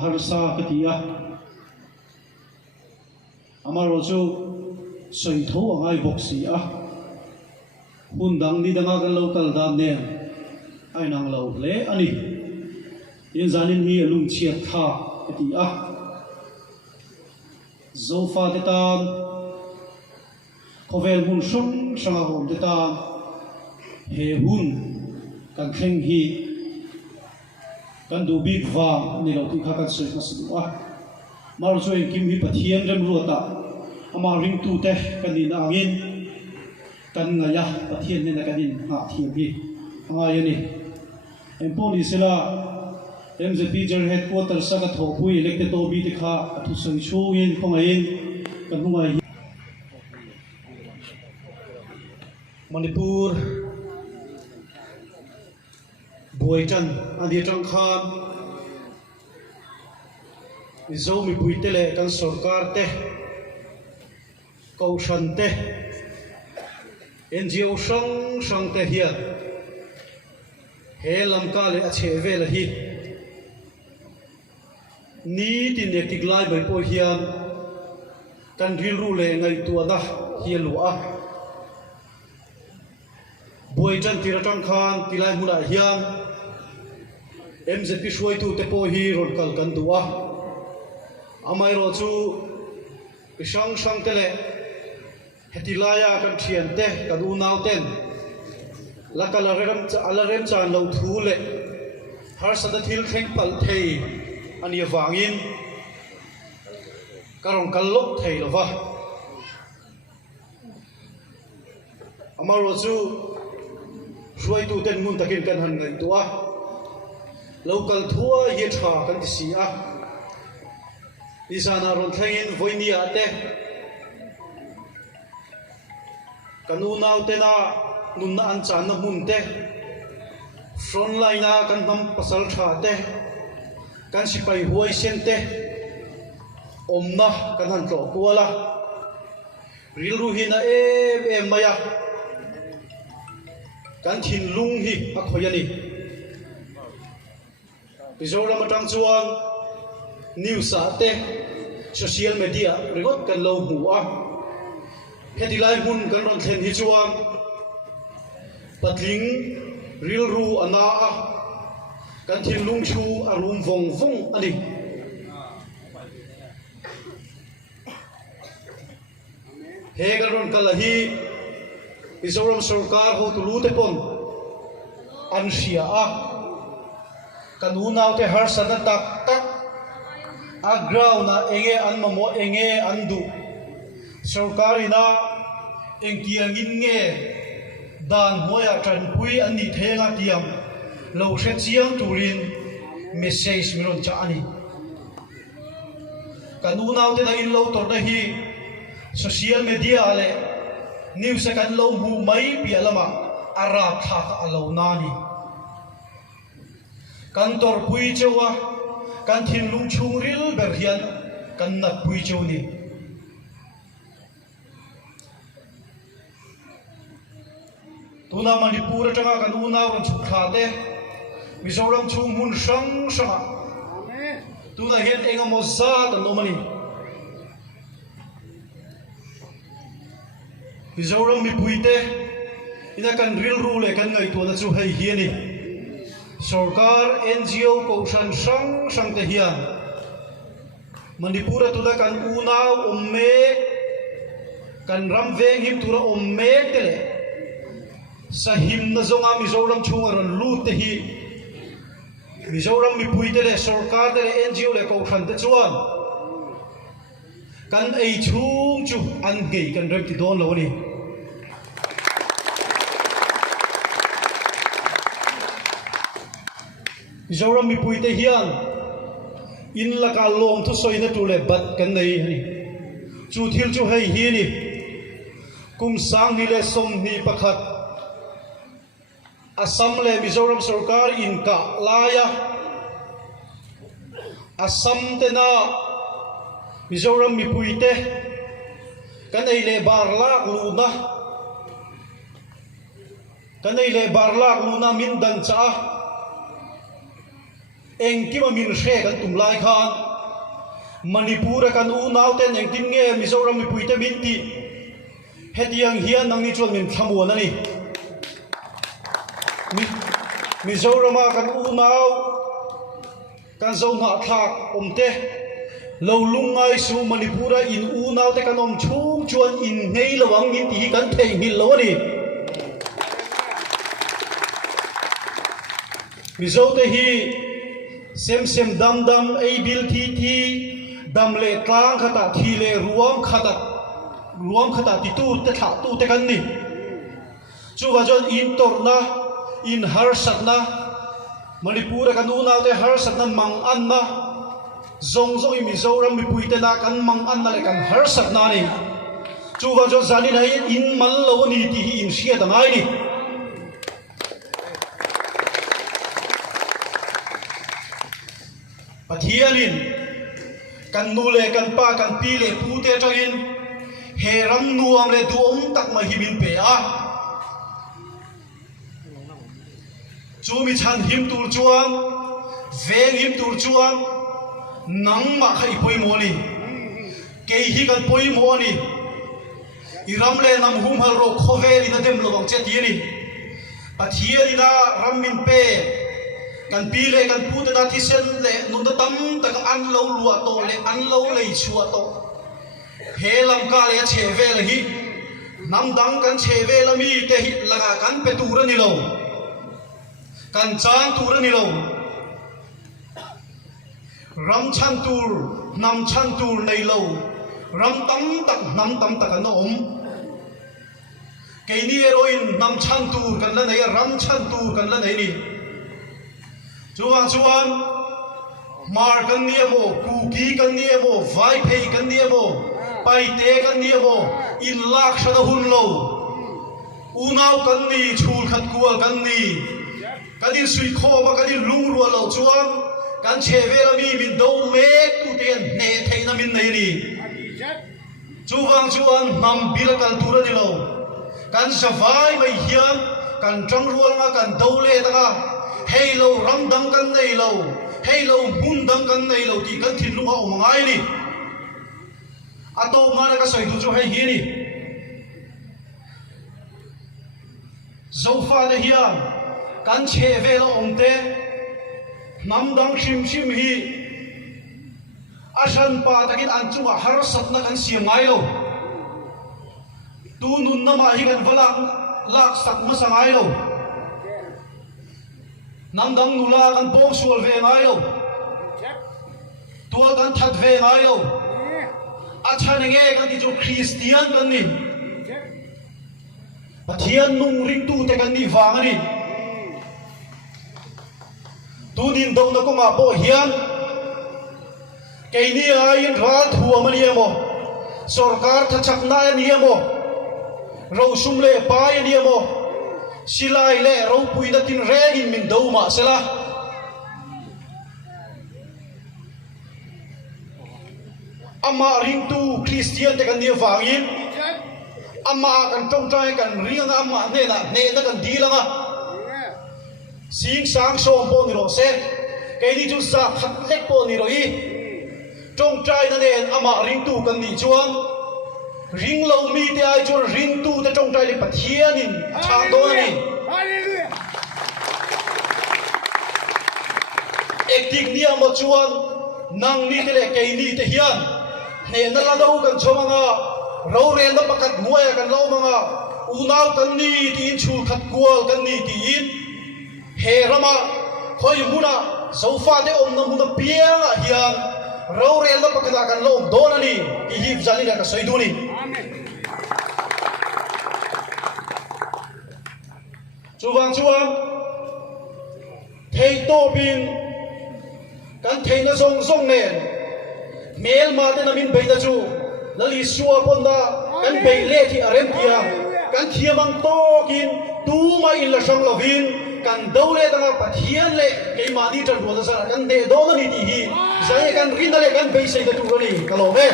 harsa katia amaro chu soi tho angai boxi a hundang ni danga kan lo kal dan ne ai nang lo le ani in zanin hi lung chiat tha katia zo fa te tan khovel hun sung sanga hom te tan he hun kan thleng hi kan du big va ni lo ti kha kan soi na su a mar so en kim hi pathian rem ruata ama ring tu te kan ni na angin kan nga ya pathian ne na kan in ha thiam hi anga yani em poni sela MZP jar headquarters sa ka thopui elected to bi te kha athu soi chu in khongain kan hunga Manipur Bùi trần anh đi trong khan dấu mi bùi tê lệ căn sarkar tê cầu sân tê NGO song song tê hiền he làm ca lệ chế về là hi ní tin nhật tịch lai bởi bồi hiền căn ril ru lệ ngày tua da hiền lúa Bùi trần tira trong khan tilai mu đại hiền MZP suai tu te po hi ron kal kan duwa amai ro chu pisang sang tele hetilaya kan thian te kadu naw ten alarem chan lo thu le har sada thil kheng pal thei ani wangin karong kallok thei lova amai ro chu suai tu ten mun takin kan han ngai tuwa local thua ye tha kan ti si a isana ron thlengin voinia te kanu naw te na nun na an chan na mun te front line a kan nam pasal tha te kan sipai huai sen te omna kan han tlo kuala ril ru hina em maya kan thin lung hi a khoyani Mizoram atang chuan news ate social media rigot kan lo bua headline hun kan ron thlen hi chuan patling ril ru ana a kan thin lung chu arum vong vong ani he kan ron kala hi Mizoram sarkar ho tulu te pon an sia a kanunaw te har sada tak tak agraw na enge an mamo enge andu sarkari na engkiangin nge dan moya tran pui ani thenga tiam lo she chiang turin message miron cha ani kanunaw te na in lo tor na hi social media ale news kan lo mu mai pialama ara tha alo nani kan tor pui chewa kan thin lung chung ril ber hian kan nat pui chew ni tuna Manipur atanga kan una ron chu kha te Mizoram chung mun sang sanga tuna hian enga moza ta nomani Mizoram mi pui te ina kan ril ru le kan ngai to na chu hei hiani sarkar NGO kausan sang te hian Manipur atula kan unaw umme kan ram veng him tura umme tele sa him na zonga Mizoram chunga ron lu te hi Mizoram mi pui tele sarkar tele NGO le kausan te chuan kan ei chung chu an gei kan rem ti don lo ni Mizoram mi pui te hian in la ka lom thu soi na tu le bat kan nei ni chu thil chu hei hi ni kum sang ni le som ni pakhat Assam le Mizoram sarkar in ka laya Assam te na Mizoram mi pui te kan ei le bar lak lu na min dan cha eng ki ma min hre kan tum lai khan Manipur kan u nau ten eng tin nge Mizoram mi puite min ti hetiang hian nang ni chuan min thamuan ani Mizoram kan u nau kan zo na thak omte lo lungai su Manipura in u nau te kan om chung chuan in ngei lawang min ti kan thei hil lo ani Mizo te hi sem dam ei bil thi dam le tlang khata thi le ruam khata ti tu te tha tu te kan ni chu wa jon in tor na in har sat na Manipur kan u nau te har sat na mang an na zong Mizoram mi puite na kan mang an na le kan har sat na ni chu wa jon zani na in mal lo ni ti hi in sia da ngai ni Pathianin kan nu le kan pa kan pi le pu te tangin he ram nuam le du om tak ma hi min pe a chu mi chan him tur chuan veng him tur chuan nang ma khai poi mo ni ke hi kan poi mo ni iram le nam hum hal ro khove ina dem lo bang che ti ni Pathianina ram min pe kan pi le kan pu te na thi sen le nun da tam ta ka an lo lua to le an lo le chua to he lam ka le che ve le hi nam dang kan che ve la mi te hi laga kan pe tu ra ni lo kan chang tu ra ni lo ram chan tur nam chan tur nei lo ram tam tak nam tam tak an om ke ni eroin nam chan tur kan la nei ram chan tur kan la nei ni chuan mar kan ni mo kuki kan ni mo vai phei kan ni mo pai te kan ni mo in lak shada hun lo unau kan ni chul khat kual kan ni kadin sui kho ma kadin lung ro lo chuan kan cheve la mi min do me tu ten ne theina min nei ni chuan nam bilakal tura ni lo kan savai mai hiam kan tang rual nga kan do le ta hei lo ram dang kan nei lo hei lo mun dang kan nei lo ti kan thin lu ha om ngai ni ato ma ka soi du chu hei hi ni zo fa de hiam kan che ve lo om te nam dang shim hi ashan pa takin an chu har sat na kan siam ngai lo tu nun na ma hi kan valak lak sak ma sangai lo nam dang nula kan bom sual ve ngai lo tual kan that ve ngai lo acha nge kan ti chu Christian kan ni Pathian nung ring tu te kan ni wang ani tu din do na ko ma bo hian ke ni ai ra thu amani mo sarkar thachak na ni mo ro sum le pa ni mo silai le ro pui da tin re in min do ma sela ama ring tu Christian te kan ni wangin ama kan tong trai kan ring ama ne na kan di langa sing sang som po ni ro se ke ni chu sa khat lek po ni ro i tong trai na nen ama ring tu kan ni chuan ring lo mi te ai chuan ring tu te tong trai le Pathian in thang do ni ektik ni ama chuan nang ni te le ke ni te hian ne na la do kan chomanga ro re na pakat muaya kan lo manga unau kan ni tin chul khat kual kan ni tin he rama khoi muna sofa de om na muna pia hian ro re na pakat kan lo don ani ki hi jali ka soiduni chuan thei to bin kan thei na zong nen mel ma te na min bei da chu lali suwa pon da kan bei le thi arem tia kan thiamang to kin tu ma in la sang lovin kan dole da Pathian le ke ma ni tan ro da sa kan de do na ni ti hi zai kan rin da le kan bei sei da tu ro ni ka lo me